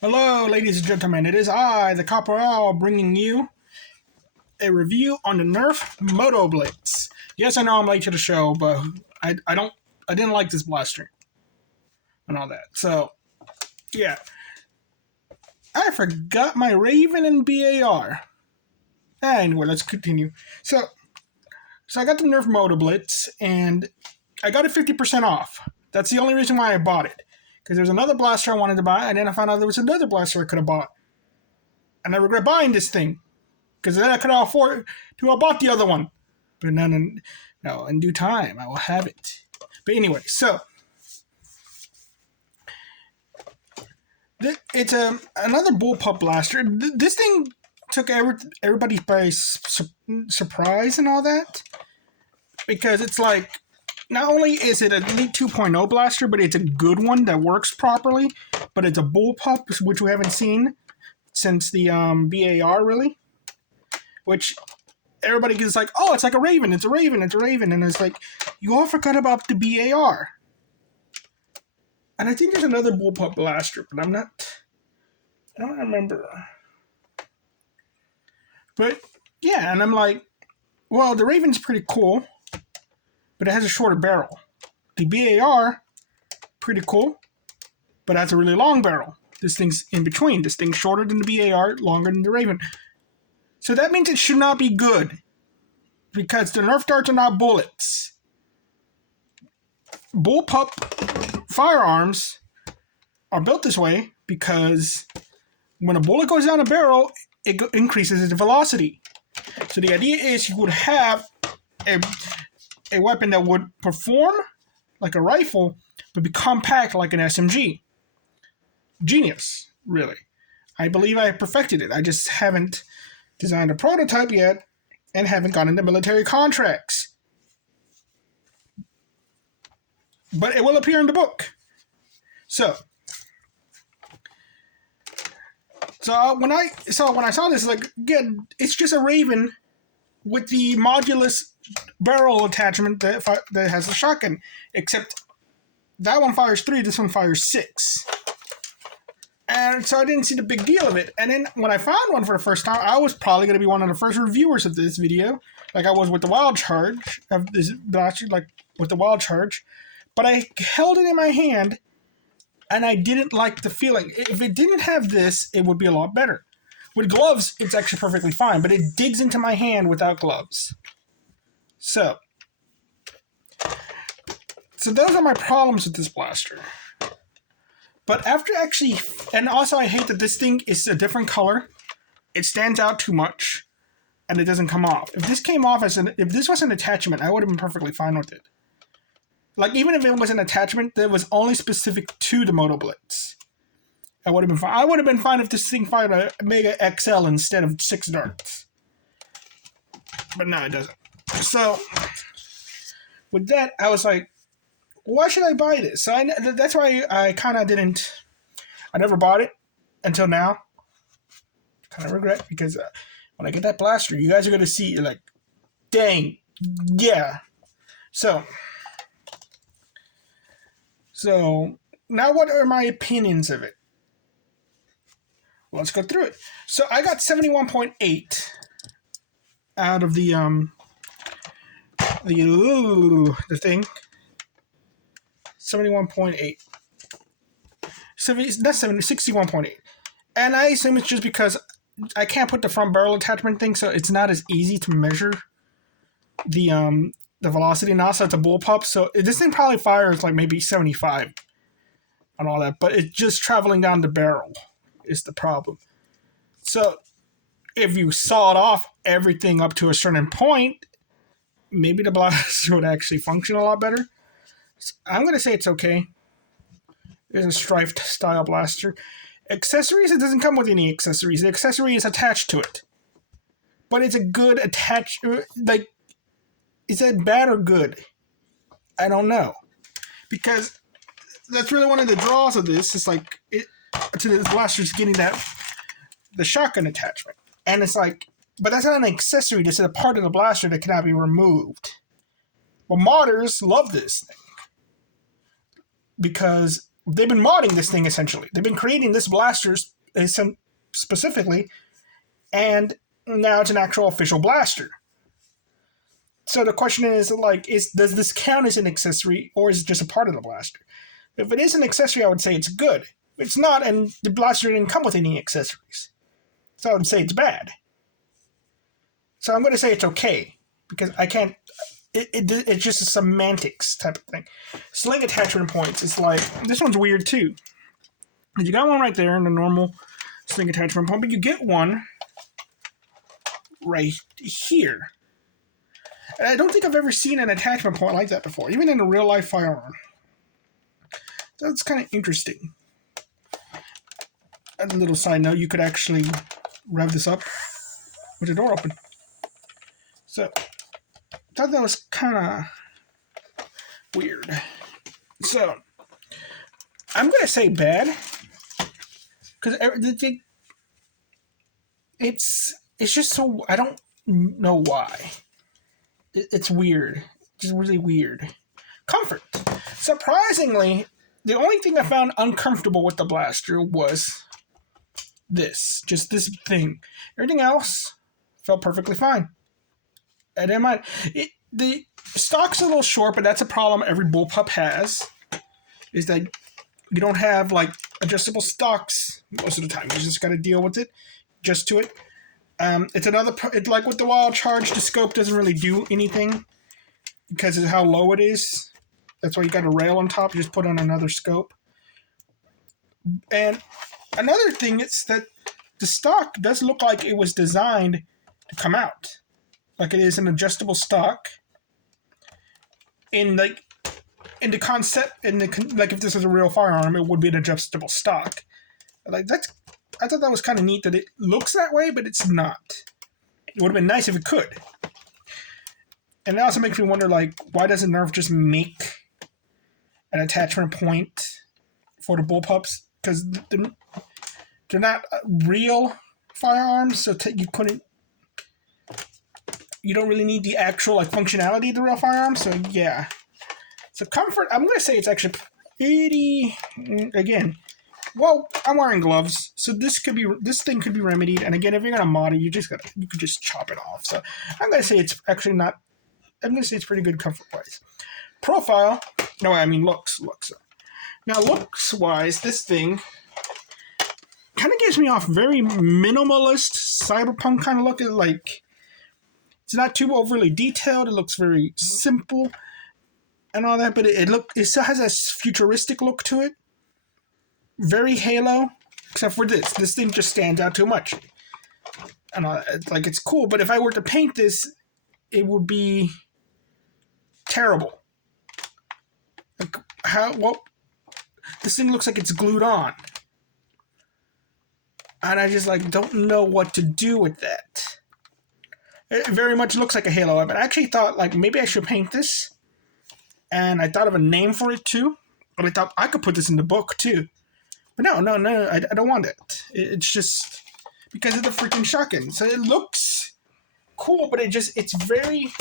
Hello, ladies and gentlemen. It is I, the Copper Owl, bringing you a review on the Nerf Motoblitz. Yes, I know I'm late to the show, but I didn't like this blaster and all that. So, yeah, I forgot my Raven and BAR. Anyway, let's continue. So I got the Nerf Motoblitz, and I got it 50% off. That's the only reason why I bought it. Because there's another blaster I wanted to buy, and then I found out there was another blaster I could have bought. And I regret buying this thing. Because then I could have afforded to have bought the other one. But no, in due time, I will have it. But anyway, so it's another bullpup blaster. This thing took everybody by surprise and all that. Because it's like, not only is it an Elite 2.0 blaster, but it's a good one that works properly. But it's a bullpup, which we haven't seen since the BAR, really. Which everybody gets like, oh, it's like a Raven, it's a Raven, it's a Raven. And it's like, you all forgot about the BAR. And I think there's another bullpup blaster, but I don't remember. But, yeah, and I'm like, well, the Raven's pretty cool, but it has a shorter barrel. The BAR, pretty cool, but it has a really long barrel. This thing's in between. This thing's shorter than the BAR, longer than the Raven. So that means it should not be good, because the Nerf darts are not bullets. Bullpup firearms are built this way because when a bullet goes down a barrel, it increases its velocity. So the idea is you would have a weapon that would perform like a rifle, but be compact like an SMG. Genius, really. I believe I perfected it. I just haven't designed a prototype yet and haven't gotten into military contracts. But it will appear in the book. So when I saw this, like, again, it's just a Raven with the modulus barrel attachment that has a shotgun, except that one fires 3, this one fires 6. And so I didn't see the big deal of it. And then when I found one for the first time, I was probably going to be one of the first reviewers of this video, like I was with the Wild Charge, of this blaster, like with the Wild Charge. But I held it in my hand, and I didn't like the feeling. If it didn't have this, it would be a lot better. With gloves, it's actually perfectly fine, but it digs into my hand without gloves. So those are my problems with this blaster. But after actually, and also I hate that this thing is a different color. It stands out too much, and it doesn't come off. If this came off if this was an attachment, I would have been perfectly fine with it. Like, even if it was an attachment that was only specific to the Motoblitz, I would have been fine. I would have been fine if this thing fired a Mega XL instead of 6 darts. But no, it doesn't. So, with that, I was like, why should I buy this? So that's why I kind of didn't. I never bought it until now. Kind of regret, because when I get that blaster, you guys are going to see, you're like, dang, yeah. So now what are my opinions of it? Let's go through it. So I got 71.8 out of the thing. 71.8. That's 61.8. And I assume it's just because I can't put the front barrel attachment thing, so it's not as easy to measure the velocity. And also it's a bullpup, so this thing probably fires like maybe 75 and all that, but it's just traveling down the barrel is the problem. So if you sawed off everything up to a certain point, maybe the blaster would actually function a lot better. I'm going to say it's okay. It's a strifed style blaster. Accessories, it doesn't come with any accessories. The accessory is attached to it. But it's a good like, is that bad or good? I don't know. Because that's really one of the draws of this. It's like, to this blaster is getting the shotgun attachment. And it's like, but that's not an accessory. This is a part of the blaster that cannot be removed. Well, modders love this thing. Because they've been modding this thing essentially. They've been creating this blaster specifically, and now it's an actual official blaster. So the question is, like, does this count as an accessory, or is it just a part of the blaster? If it is an accessory, I would say it's good. If it's not, and the blaster didn't come with any accessories, so I would say it's bad. So I'm going to say it's okay, because I can't... It's just a semantics type of thing. Sling attachment points, it's like... This one's weird, too. You got one right there in the normal sling attachment point, but you get one right here. And I don't think I've ever seen an attachment point like that before, even in a real-life firearm. That's kind of interesting. As a little side note, you could actually rev this up with the door open. So, I thought that was kind of weird. So, I'm going to say bad. Because it's just so... I don't know why. It's weird. Just really weird. Comfort. Surprisingly, the only thing I found uncomfortable with the blaster was this. Just this thing. Everything else felt perfectly fine. I didn't mind. The stock's a little short, but that's a problem every bullpup has. Is that you don't have, like, adjustable stocks most of the time. You just got to deal with it. Just to it. It's like with the Wild Charge, the scope doesn't really do anything because of how low it is. That's why you got a rail on top. You just put on another scope. And another thing is that the stock does look like it was designed to come out. Like it is an adjustable stock. In the concept, like if this was a real firearm, it would be an adjustable stock. Like I thought that was kind of neat that it looks that way, but it's not. It would have been nice if it could. And it also makes me wonder, like, why doesn't Nerf just make an attachment point for the bullpups? Because they're not real firearms, so you don't really need the actual, like, functionality of the real firearm. So yeah. So comfort, I'm gonna say it's actually pretty. Again. Well, I'm wearing gloves, so this thing could be remedied. And again, if you're gonna mod it, you could just chop it off. So I'm gonna say it's actually not. I'm gonna say it's pretty good comfort wise. Profile, no, I mean looks. Now looks wise, this thing kind of gives me off very minimalist cyberpunk kind of look. Like it's not too overly detailed. It looks very simple and all that, but it still has a futuristic look to it. Very Halo, except for this. This thing just stands out too much. And like it's cool, but if I were to paint this, it would be terrible. Like this thing looks like it's glued on, and I just like don't know what to do with that. It very much looks like a Halo weapon. I actually thought like maybe I should paint this, and I thought of a name for it too. But I thought I could put this in the book too. But no, I don't want it. It's just because of the freaking shotgun. So it looks cool, but it's very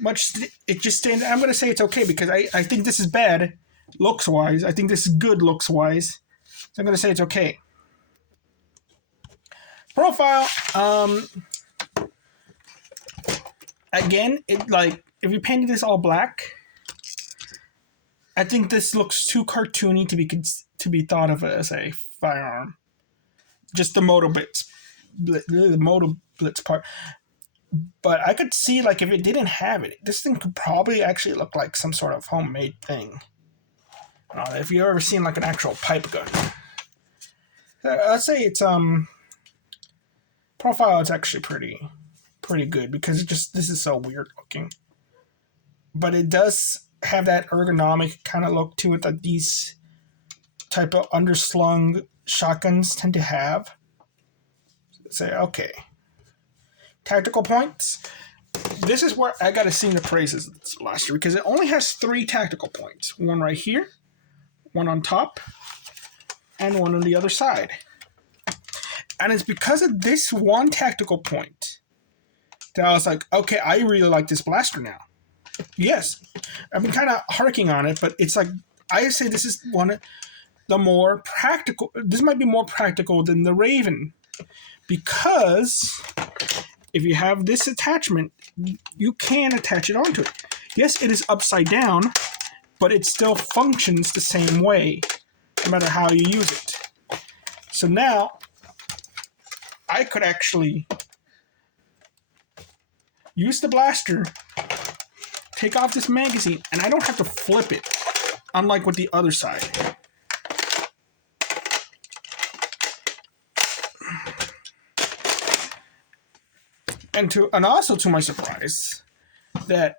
much, it just stands, I'm going to say it's okay because I think this is bad looks-wise. I think this is good looks-wise. So I'm going to say it's okay. Profile, again, if you painted this all black, I think this looks too cartoony to be thought of as a firearm. Just the Motoblitz part. But I could see, like, if it didn't have it, this thing could probably actually look like some sort of homemade thing. If you've ever seen, like, an actual pipe gun. I'd say it's, profile is actually pretty good because this is so weird looking. But it does have that ergonomic kind of look to it that these type of underslung shotguns tend to have. Say, okay. Tactical points. This is where I gotta sing the praises of this blaster because it only has 3 tactical points. One right here, one on top, and one on the other side. And it's because of this one tactical point that I was like, okay, I really like this blaster now. Yes, I've been kind of harking on it, but it's like I say this is one of the more practical. This might be more practical than the Raven, because if you have this attachment, you can attach it onto it. Yes, it is upside down, but it still functions the same way, no matter how you use it. So now, I could actually use the blaster, take off this magazine, and I don't have to flip it, unlike with the other side. And also to my surprise, that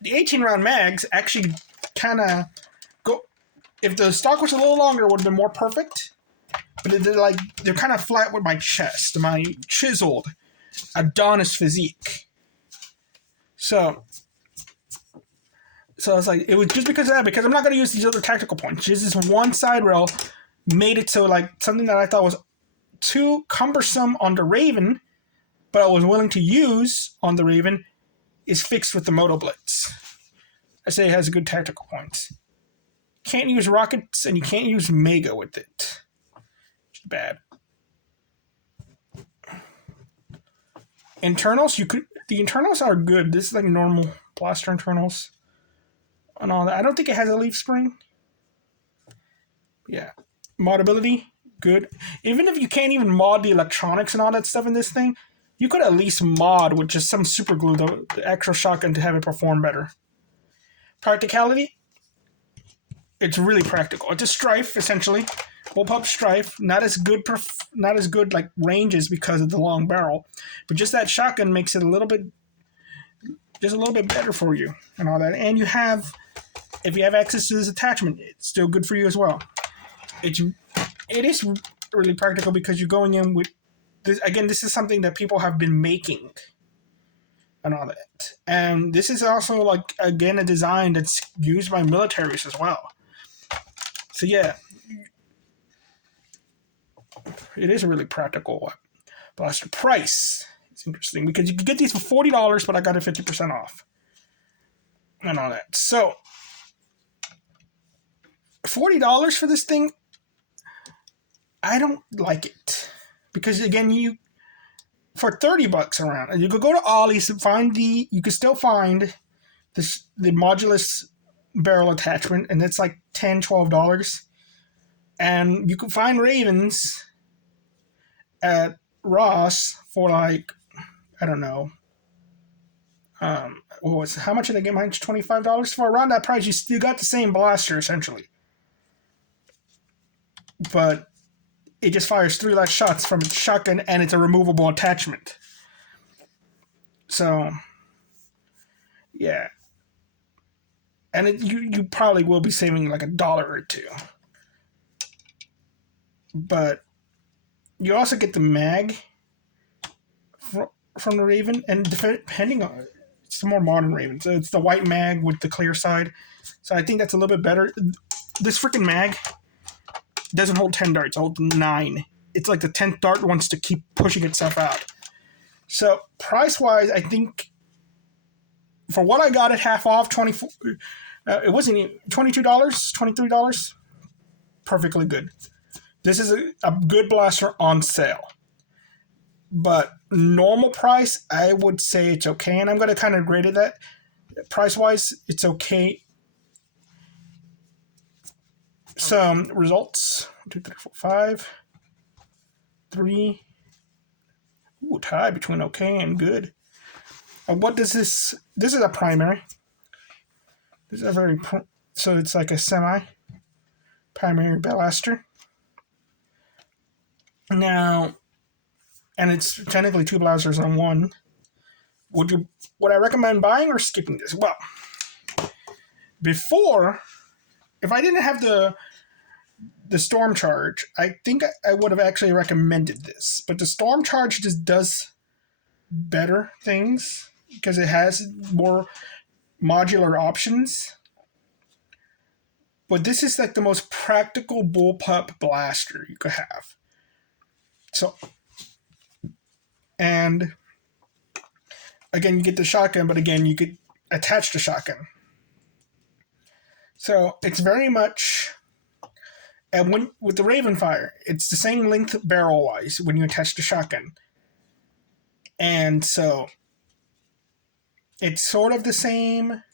the 18-round mags actually kind of go. If the stock was a little longer, it would have been more perfect. But they're kind of flat with my chest, my chiseled Adonis physique. So it's like, it was just because of that, because I'm not going to use these other tactical points. Just this one side rail made it so, like, something that I thought was too cumbersome on the Raven, but I was willing to use on the Raven, is fixed with the Motoblitz. I say it has good tactical points. Can't use rockets, and you can't use Mega with it. It's bad. Internals, the internals are good. This is like normal blaster internals and all that. I don't think it has a leaf spring. Yeah. Modability, good. Even if you can't even mod the electronics and all that stuff in this thing, you could at least mod with just some super glue, the actual shotgun, to have it perform better. Practicality, it's really practical. It's a Strife, essentially. Bullpup Strife, not as good like ranges because of the long barrel, but just that shotgun makes it a little bit better for you and all that. And if you have access to this attachment, it's still good for you as well. It is really practical because you're going in with this. Again, this is something that people have been making and all that. And this is also, like, again, a design that's used by militaries as well. So yeah, it is a really practical blaster. Price, it's interesting because you can get these for $40, but I got it 50% off and all that. So $40 for this thing, I don't like it, because again, for $30 around, and you could go to Ollie's and you could still find the modulus barrel attachment, and it's like $10-12, and you can find Ravens at Ross for, like, I don't know, how much did I get mine? $25 for around that price. You still got the same blaster essentially, but it just fires 3 less shots from its shotgun, and it's a removable attachment. So yeah, and you probably will be saving like $1 or $2, but you also get the mag from the Raven, and depending on, it's a more modern Raven, so it's the white mag with the clear side. So I think that's a little bit better. This freaking mag doesn't hold 10 darts, it holds 9. It's like the 10th dart wants to keep pushing itself out. So price wise, I think for what I got it half off, it wasn't even $22, $23, perfectly good. This is a good blaster on sale. But normal price, I would say it's okay, and I'm going to kind of grade it that. Price-wise, it's okay. Some results. 1, 2, 3, 4, 5. 3. Ooh, tie between okay and good. What does this... This is a primary. This is a so it's like a semi-primary blaster. Now... And it's technically 2 blasters on one. Would I recommend buying or skipping this? Well, before, if I didn't have the Storm Charge, I think I would have actually recommended this. But the Storm Charge just does better things because it has more modular options. But this is like the most practical bullpup blaster you could have. So... And again, you get the shotgun, but again, you could attach the shotgun. So it's very much, and when with the Raven fire, it's the same length barrel wise when you attach the shotgun, and so it's sort of the same.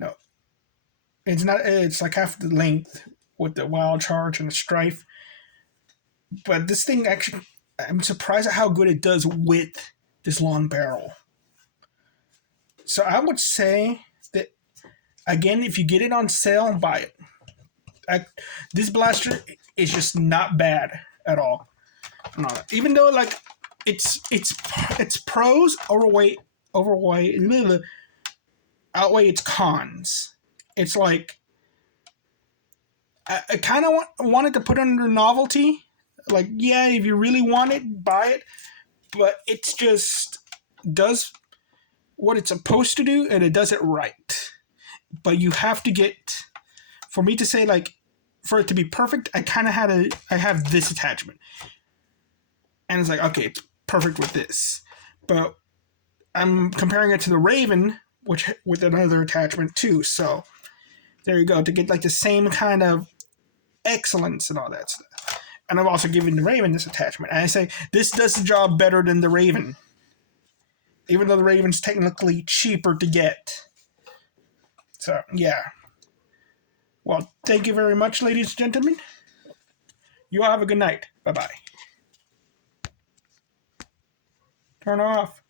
No, it's not. It's like half the length with the wild charge and the strife. But this thing actually, I'm surprised at how good it does with this long barrel. So I would say that again, if you get it on sale, buy it. This blaster is just not bad at all. No, even though like its pros outweigh its cons. It's like I kind of wanted to put it under novelty. Like, yeah, if you really want it, buy it. But it's just does what it's supposed to do, and it does it right. But you have to get, for me to say like, for it to be perfect, I have this attachment, and it's like, okay, it's perfect with this. But I'm comparing it to the Raven, which with another attachment too. So there you go, to get like the same kind of excellence and all that stuff. And I've also given the Raven this attachment. And I say this does the job better than the Raven, even though the Raven's technically cheaper to get. So yeah. Well, thank you very much, ladies and gentlemen. You all have a good night. Bye bye. Turn off.